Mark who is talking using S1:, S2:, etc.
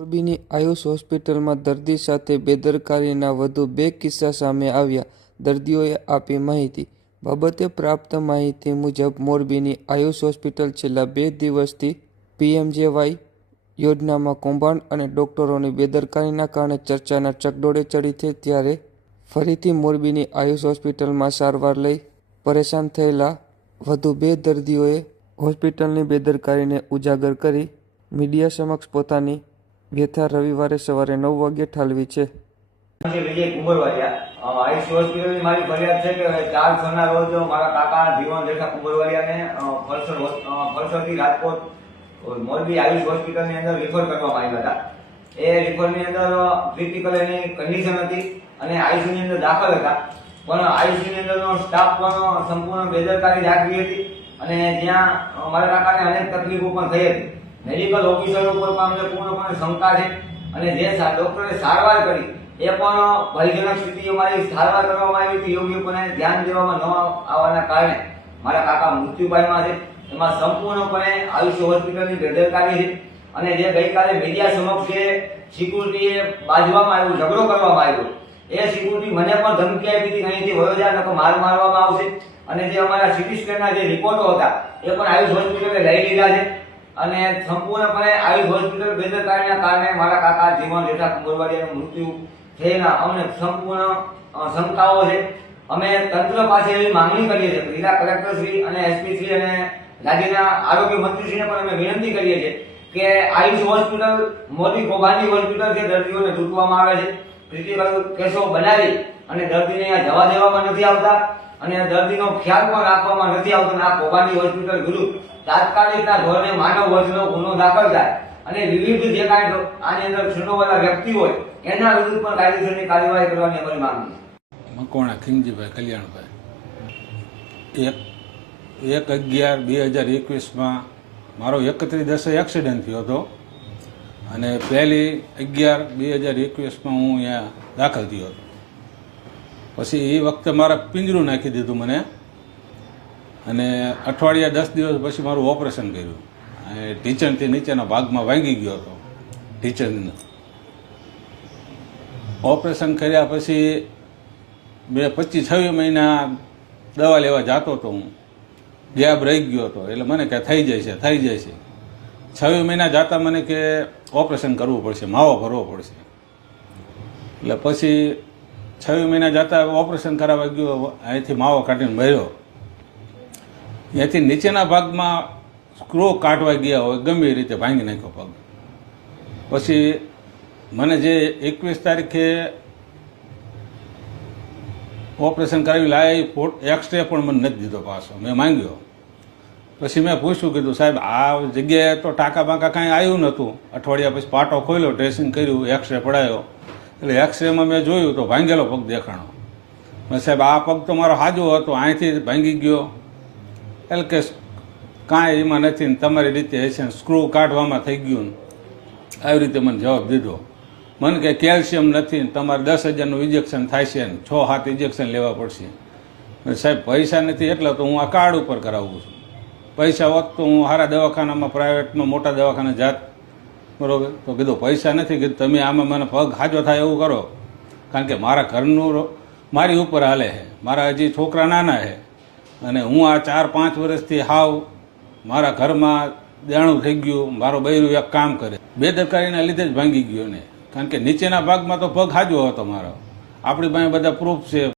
S1: મોરબીની આયુષ હોસ્પિટલમાં દર્દી સાથે બેદરકારીના વધુ બે કિસ્સા સામે આવ્યા. દર્દીઓએ આપી માહિતી. બાબતે પ્રાપ્ત માહિતી મુજબ, મોરબીની આયુષ હોસ્પિટલ છેલ્લા બે દિવસથી પીએમજેવાય યોજનામાં કૌભાંડ અને ડોક્ટરોની બેદરકારીના કારણે ચર્ચાના ચકડોળે ચડી છે ત્યારે ફરીથી મોરબીની આયુષ હોસ્પિટલમાં સારવાર લઈ પરેશાન થયેલા વધુ બે દર્દીઓએ હોસ્પિટલની બેદરકારીને ઉજાગર કરી મીડિયા સમક્ષ પોતાની વ્યથા રવિવારે સવારે નવ વાગ્યે ઠાલવી છે.
S2: વિજય કુંભરવાડિયા. આયુષ હોસ્પિટલની મારી ફરિયાદ છે કે ચાર છના રોજ મારા કાકા જીવન રેખા કુંભરવાડિયાને ફલસર ફલસરથી રાજકોટ મોરબી આયુષ હોસ્પિટલની અંદર રિફર કરવામાં આવ્યા હતા. એ રિફરની અંદર ક્રિટિકલ એની કન્ડિશન હતી અને આઈસીયુની અંદર દાખલ હતા. પણ આઈસીયુની અંદરનો સ્ટાફ પણ સંપૂર્ણ બેદરકારી રાખવી હતી અને જ્યાં મારા કાકાને અનેક તકલીફો પણ થઈ હતી. મેડિકલ ઓફિસરો ઉપર પણ અમને પૂર્ણપણે શંકા છે. અને જે ડોક્ટરે સારવાર કરી, એ પણ ભયજનક સ્થિતિ અમારી સારવાર કરવામાં આવી હતી. યોગ્યપણે ધ્યાન દેવામાં ન આવવાના કારણે મારા કાકા મૃત્યુ છે. એમાં સંપૂર્ણપણે આયુષ્ય હોસ્પિટલની બેદરકારી છે. અને જે ગઈકાલે મીડિયા સમક્ષ જે સિક્યુરિટીએ બાજવામાં આવ્યું, ઝઘડો કરવામાં આવ્યો, એ સિક્યુરિટી મને પણ ધમકી આપી હતી અહીંથી વયો જા નકર માર મારવામાં આવશે. અને જે અમારા સિટી સ્કેનના જે રિપોર્ટો હતા, એ પણ આયુષ હોસ્પિટલે લઈ લીધા છે. અને સંપૂર્ણપણે આવી હોસ્પિટલ બેદરકારીના કારણે મારા કાકા જીવન રેખા કુંભરવાડિયાનું મૃત્યુ થયેલા અમને સંપૂર્ણ શંકાઓ છે. અમે તંત્ર પાસે એવી માંગણી કરીએ છીએ. જિલ્લા કલેક્ટર શ્રી અને એસપી શ્રી અને રાજ્યના આરોગ્ય મંત્રીશ્રીને પણ અમે વિનંતી કરીએ છીએ કે આયુષ હોસ્પિટલ, મોદી કૌભાંડી હોસ્પિટલ છે, દર્દીઓને લૂંટવામાં આવે છે. ક્રિટિકલ કેસો બનાવી અને દર્દીને અહીંયા જવા દેવામાં નથી આવતા. અને દર્દીનો ખ્યાલ પણ રાખવામાં નથી આવતો આ કોબાની હોસ્પિટલ ગુરુ તાત્કાલિકના ધોરણે માનવ વચનો ગુનો દાખલ થાય અને વિવિધ જે કાંઈ આની અંદર છૂટોવાળા વ્યક્તિ હોય, એના વિરુદ્ધ પણ કાયદેસરની કાર્યવાહી કરવાની અમારી માંગણી છે.
S3: મકવાણા ખીમજીભાઈ કલ્યાણભાઈ? એક એક અગિયાર, બે હજાર એકવીસમાં મારો એકત્રીસ દસે એક્સિડન્ટ થયો હતો. અને પહેલી અગિયાર, બે હજાર એકવીસમાં હું અહીંયા દાખલ થયો હતો. પછી એ વખતે મારા પિંજરું નાખી દીધું મને. અને અઠવાડિયા દસ દિવસ પછી મારું ઓપરેશન કર્યું. ટીચરથી નીચેના ભાગમાં વાંગી ગયો હતો. ઢીચણ ઓપરેશન કર્યા પછી બે પચીસ છવ્વીસ મહિના દવા લેવા જતો હતો હું. ગેબ રહી ગયો હતો. એટલે મને કે થઈ જાય છે થઈ જાય છે છવ્વીસ મહિના જતા મને કે ઓપરેશન કરવું પડશે, માવો ભરવો પડશે. એટલે પછી છવ્વીસ મહિના જતા ઓપરેશન કરાવવા ગયો, અહીંથી માવો કાઢીને મર્યો. અહીંથી નીચેના ભાગમાં સ્ક્રો કાઢવા ગયા હોય, ગમે એ રીતે ભાંગી નાખ્યો પગ. પછી મને જે એકવીસ તારીખે ઓપરેશન કરાવી લાયા, એ ફોટ, એક્સરે પણ મને નથી દીધો પાછો. મેં માંગ્યો. પછી મેં પૂછ્યું, કીધું, સાહેબ, આ જગ્યાએ તો ટાંકા બાંકા કાંઈ આવ્યું નહોતું. અઠવાડિયા પછી પાટો ખોલ્યો, ડ્રેસિંગ કર્યું, એક્સરે પડાયો. એટલે એક્સરેમાં મેં જોયું તો ભાંગેલો પગ દેખાણો. મેં સાહેબ, આ પગ તો મારો હાજો હતો, અહીંથી ભાંગી ગયો. એટલે કે કાંઈ એમાં નથી ને તમારી રીતે હશે ને સ્ક્રૂ કાઢવામાં થઈ ગયું ને. આવી રીતે મને જવાબ દીધો. મને કે કેલ્શિયમ નથી ને તમારે દસ હજારનું ઇન્જેક્શન થાય છે ને, છ સાત ઇન્જેક્શન લેવા પડશે. સાહેબ, પૈસા નથી એટલે તો હું આ કાર્ડ ઉપર કરાવું છું. પૈસા હોત તો હું સારા દવાખાનામાં પ્રાઇવેટમાં મોટા દવાખાને જાત બરોબર? તો કીધું, પૈસા નથી. કીધું, તમે આમાં મને પગ હાજો થાય એવું કરો. કારણ કે મારા ઘરનું મારી ઉપર હાલે છે. મારા હજી છોકરા નાના છે. અને હું આ ચાર પાંચ વર્ષથી હાવ મારા ઘરમાં દેણું થઈ ગયું, મારો બૈરું એક કામ કરે. બેદરકારીના લીધે જ ભાંગી ગયો ને કારણ કે નીચેના ભાગમાં તો પગ હાજો હતો મારો. આપણી પાસે બધા પ્રૂફ છે.